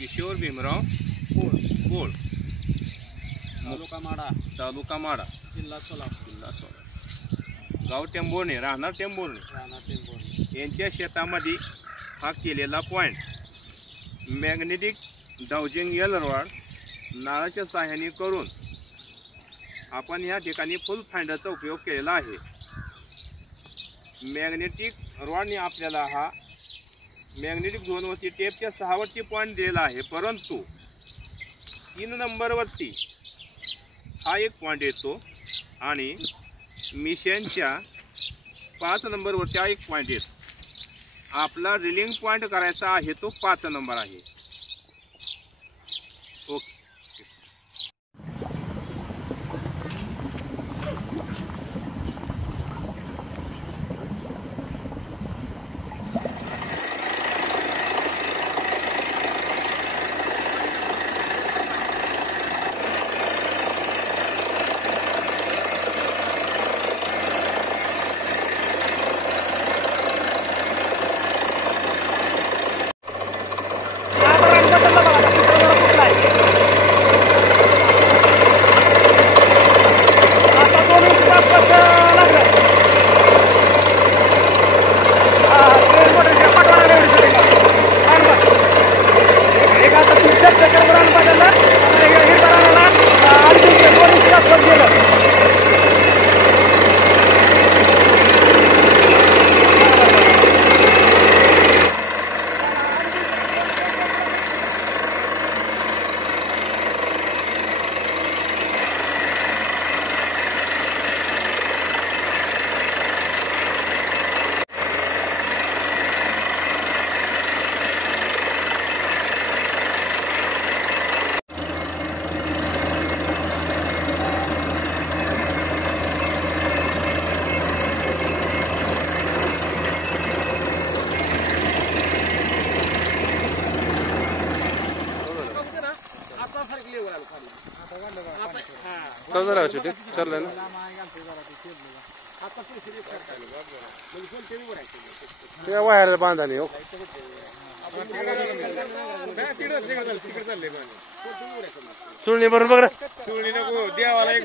किशोर भीमराव कोळ तालुका माडा जिल्हा सोलापूर गाव टेंभुर्णी राहणार टेंभुर्णी यांच्या शेतामध्ये हा केलेला पॉईंट मॅग्नेटिक डाउजिंग एलरॉड नाळाच्या सहाय्याने करून आपण या ठिकाणी फुल फाइंडरचा उपयोग केलेला आहे। मॅग्नेटिक रॉडने आपल्याला हा मॅग्नेटिक झोनवरती टेपच्या 6 वरती पॉईंट दिलेला आहे, परंतु 3 नंबरवरती हा एक पॉईंट येतो आणि मिशनच्या 5 नंबरवरती हा एक पॉईंट येतो। आपला ड्रिलिंग पॉईंट करायचा आहे तो 5 नंबर आहे। ओके चौदा चाललं ना ते वायर बांधा नाही हो चुळणी भरून बघ चुळणी नको देवाला एक